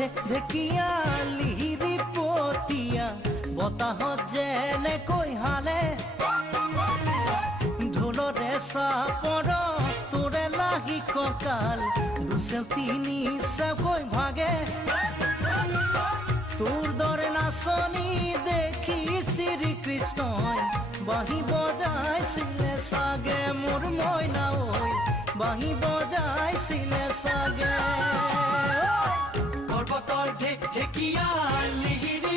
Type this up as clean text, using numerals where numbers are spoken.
ঢেকীয়া লিহিৰি পতীয়া বতাহত যেনেকৈ হালে ঢোলৰে চাপৰ তোৰে লাহি কঁকাল দুচেও তিনি চেওকৈ ভাগে তোৰ দৰে নাচনি দেখি শ্ৰীকৃষ্ণই বাঁহী বজাইছিলে চাগে মোৰ মইনা ঐ বাঁহী বজাইছিলে চাগে পৰ্বতৰ ঢেকীয়া লিহিৰি